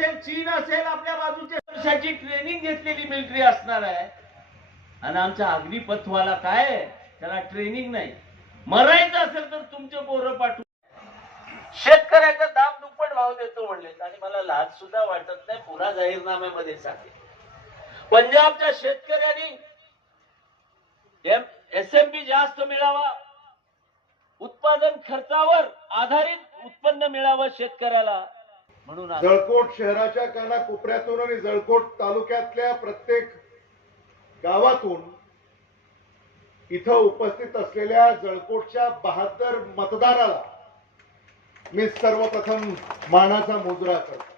असेल चीन असेल आपल्या बाजूच्या वर्षाची ट्रेनिंग घेतलेली मिलिटरी असणार आहे. आणि आमच्या अग्निपथवाला काय त्याला ट्रेनिंग नाही. मरायचं असेल तर तुमचे पोरं पाठवू. शेतकऱ्याचा दाम दुप्पट भाव देतो म्हणले आणि मला लाज सुद्धा वाटत नाही पुन्हा जाहीरनाम्यामध्ये सांगेल पंजाबच्या शेतकऱ्यांनी एस एम पी जास्त मिळावा. उत्पादन खर्चावर आधारित उत्पन्न मिळावं शेतकऱ्याला. म्हणून जळकोट शहराच्या कानाकोपऱ्यातून आणि जळकोट तालुक्यातल्या प्रत्येक गावातून इथं उपस्थित असलेल्या जळकोटच्या बहात्तर मतदाराला मी सर्वप्रथम मानाचा मुजरा करतो.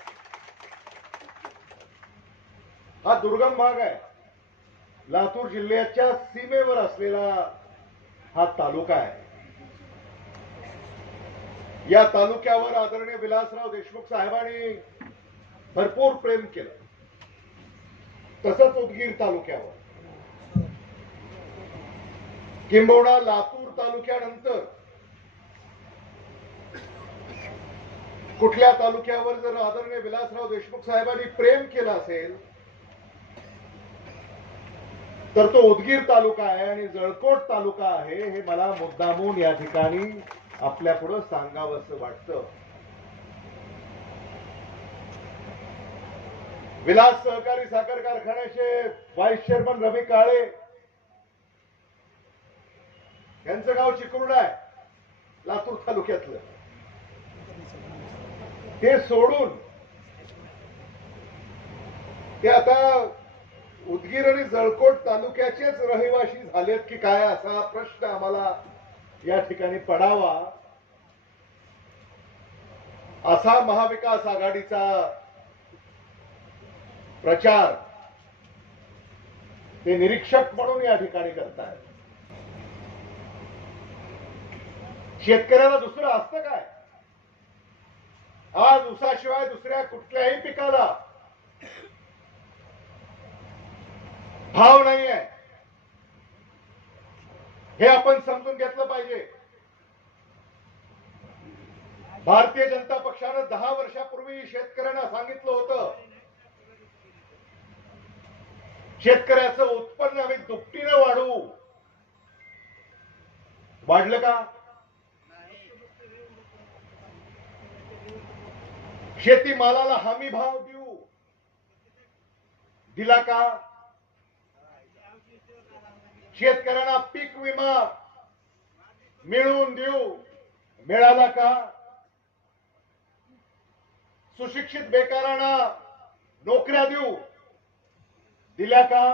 हा दुर्गम भाग आहे. लातूर जिल्ह्याच्या सीमेवर असलेला हा तालुका आहे. या तालुक्यावर आदरणीय विलासराव देशमुख साहेबांनी भरपूर प्रेम केलं. तसंच उदगीर तालुक्यावर. किंबहुना लातूर तालुक्यानंतर कुठल्या तालुक्यावर जर आदरणीय विलासराव देशमुख साहेबांनी प्रेम केलं असेल तर तो उदगीर तालुका आहे आणि जळकोट तालुका आहे हे मला मुद्दामून या ठिकाणी आपल्याकडं पुढं सांगावंसं वाटतं. विलास सहकारी साखर कारखान्याचे व्हाईस चेअरमन रवी काळे. यांचं गाव चिकुर्डा आहे लातूर तालुक्यातलं. ते सोडून ते आता उदगीर आणि जळकोट तालुक्याचेच रहिवासी झालेत की काय असा प्रश्न आम्हाला या ठिकाणी पडावा. असा महाविकास आघाडीचा प्रचार ते निरीक्षक म्हणून या ठिकाणी करतायत. शेतकऱ्याला दुसरं असतं काय? आज उसाशिवाय दुसऱ्या कुठल्याही पिकाला भाव नाही आहे हे आपण समजून घेतलं पाहिजे. भारतीय जनता पक्षानं दहा वर्षापूर्वी शेतकऱ्यांना सांगितलं होतं शेतकऱ्याचं उत्पन्न आम्ही दुपटीनं वाढवू. वाढलं का? शेतीमालाला हमी भाव देऊ. दिला का? शेतकऱ्यांना पीक विमा मिळवून देऊ मिळाला का? सुशिक्षित बेकारांना नोकऱ्या देऊ दिल्या का?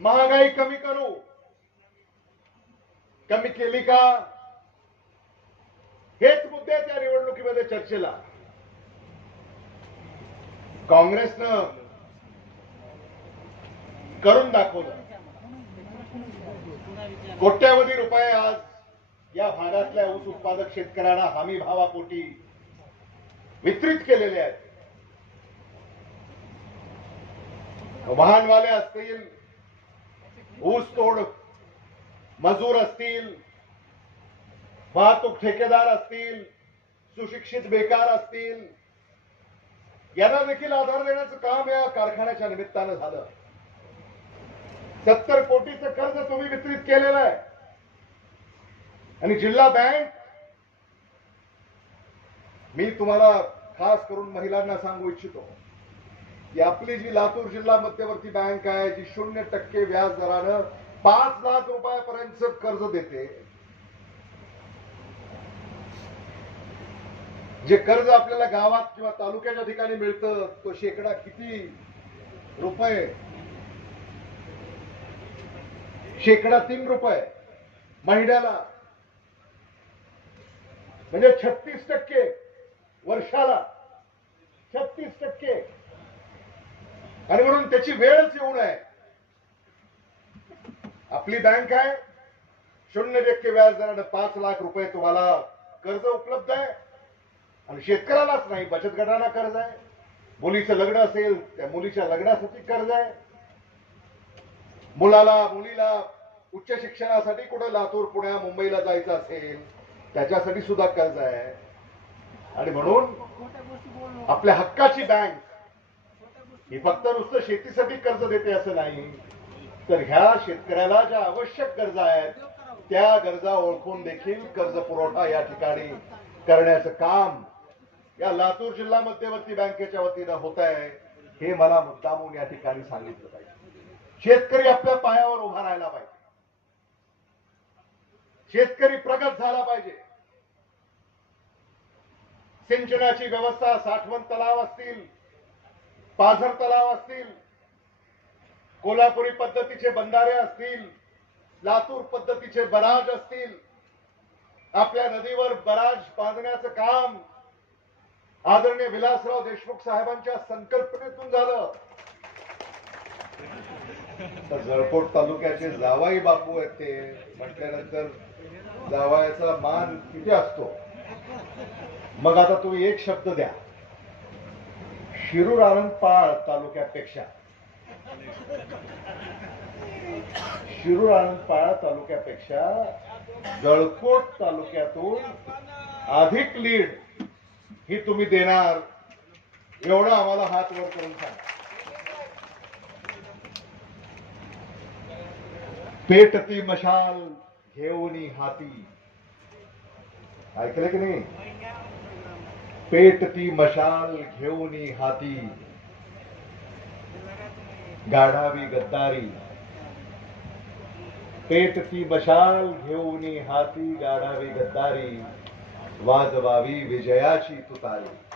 महागाई कमी करू कमी केली का? हेच मुद्दे त्या निवडणुकीमध्ये चर्चेला. काँग्रेसनं करून दाखवलं. कोट्यावधी रुपये आज या भागातल्या ऊस उत्पादक शेतकऱ्यांना हमी भावापोटी वितरित केलेले आहेत. वाहनवाले असतील ऊस तोड मजूर असतील वाहतूक ठेकेदार असतील सुशिक्षित बेकार असतील यांना देखील आधार देण्याचं काम या कारखान्याच्या निमित्तानं झालं. सत्तर कोटीचं कर्ज तुम्ही वितरित केलेलं आहे. आणि जिल्हा बँक मी तुम्हाला खास करून महिलांना सांगू इच्छितो की आपली जी लातूर जिल्हा मध्यवर्ती बँक आहे जी शून्य टक्के व्याज दरानं पाच लाख रुपयापर्यंत कर्ज देते. जे कर्ज आपल्याला गावात किंवा तालुक्याच्या ठिकाणी मिळतं तो शेकडा किती रुपये शेकडा तीन रुपये महिन्याला. म्हणजे छत्तीस टक्के वर्षाला. छत्तीस टक्के. आणि म्हणून त्याची वेळच येऊ नये. आपली बँक आहे. शून्य टक्के व्याज दराने पाच लाख रुपये तुम्हाला कर्ज उपलब्ध आहे. आणि शेतकऱ्यालाच नाही बचत गटाला कर्ज आहे. मुलीचं लग्न असेल त्या मुलीच्या लग्नासाठी कर्ज आहे. मुलाला मुलीला उच्च शिक्षणासाठी कुठं लातूर पुण्या मुंबईला जायचं असेल त्याच्यासाठी सुद्धा कर्ज आहे. आणि म्हणून आपल्या हक्काची बँक ही फक्त नुसतं शेतीसाठी कर्ज देते असं नाही. तर ह्या शेतकऱ्याला ज्या आवश्यक गरजा आहेत त्या गरजा ओळखून देखील कर्ज पुरवठा या ठिकाणी करण्याचं काम या लातूर जिल्हा मध्यवर्ती बँकेच्या वतीनं होत आहे. हे मला मुद्दामून या ठिकाणी सांगितलं पाहिजे. शेतकरी आपल्या पायावर उभा राहायला पाहिजे. शेतकरी प्रगत झाला पाहिजे. सिंचनाची व्यवस्था साठवण तलाव असतील पाझर तलाव असतील कोल्हापुरी पद्धतीचे बंधारे असतील लातूर पद्धतीचे बराज असतील आपल्या नदीवर बराज बांधण्याचं काम आदरणीय विलासराव देशमुख साहेबांच्या संकल्पनेतून झालं. तर जळकोट तालुक्याचे जावाई बापू आहेत ते. म्हटल्यानंतर जावायाचा मान किती असतो? मग आता तुम्ही एक शब्द द्या. शिरूर आनंदपाळ तालुक्यापेक्षा. शिरूर आनंदपाळ तालुक्यापेक्षा जळकोट तालुक्यातून अधिक लीड ही तुम्ही देणार. एवढं आम्हाला हात वर करून सांगा. पेटती मशाल घेऊन हाती. ऐकलं की नाही? पेटती मशाल घेऊन हाती. गाढावी गद्दारी. पेटती मशाल घेऊन हाती गाढावी गद्दारी. वाजवावी विजयाची तुतारी.